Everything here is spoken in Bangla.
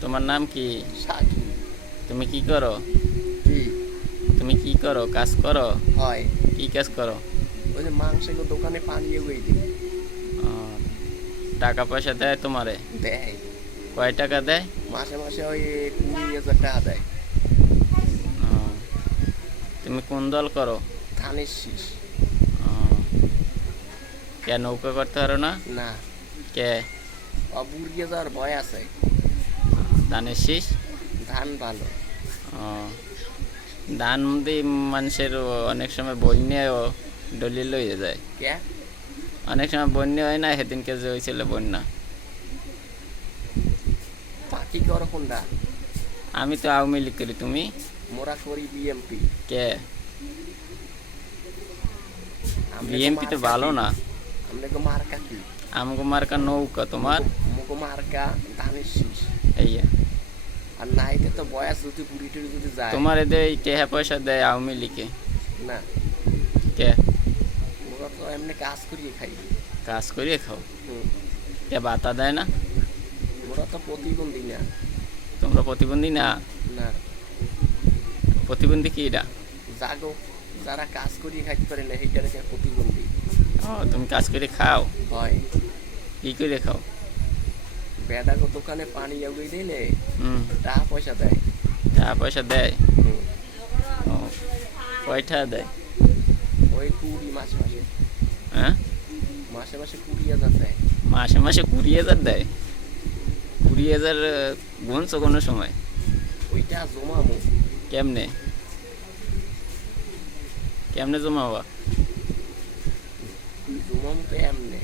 তোমার নাম কি? সাকি। তুমি কি করো? কি তুমি কি করো? কাজ করো? হয়? কি কাজ করো? ওই যে মাংসের দোকানে পানি এগিয়ে দিই। আহ, টাকা পয়সা দেয় তোমারে? দেয়। কয় টাকা দেয়? মাসে মাসে ওই 20,000 টাকা দেয়। আহ, তুমি কোন দল করো? ধানের শীষ। আহ, কে নৌকা করতে পারো না? না, কে? বুড়িয়ে যাওয়ার ভয় আছে। ধানের শীষ? ধান ভালো। আহ, ধান দিয়ে মানুষের অনেক সময় বন্যাও দলিল হয়ে যায়। কে? অনেক সময় বন্যা হয় না, সেদিনকে যে হয়েছিল বন্যা। পাখি করো কোনটা? আমি তো আওয়ামী লীগ করি, তুমি? মোরা করি বিএমপি। কে? বিএনপি তো ভালো না। আমরা মার্কা কি? আমগো মার্কা নৌকা, তোমার? মুগো মার্কা ধানের শীষ। এই আর নাইতে তো বয়স যদি বুড়ি টুড়ি যদি যায়। তোমার এদের টেহা পয়সা দেয় আওয়ামী লীগে? না, কে? মোরা তো এমনি কাজ করিয়ে খাই। কাজ করিয়ে খাও? হুম। কে বাতা দেয় না? মোরা তো প্রতিবন্ধী না। তোমরা প্রতিবন্ধী না? না, প্রতিবন্ধী কি এটা? জাগো যারা কাজ করিয়ে খাইতে পারে না সেইটাকে প্রতিবন্ধী ও, তুমি কাজ করে খাও? হয়। কি করে খাও? বেদাগো দোকানে পানি এগিয়ে দিলে হুম। টাকা পয়সা দেয়। টাকা পয়সা দেয়? হুম। ও, কয়টা দেয়? ওই 20 মাসে মাসে। হ্যাঁ, মাসে মাসে 20,000 দেয়। মাসে মাসে 20,000 দেয়? 20,000 গুনছো কোনো সময়? ওইটা জমামো। কেমনে? কেমনে জমাবা? জমামো তো এমনে।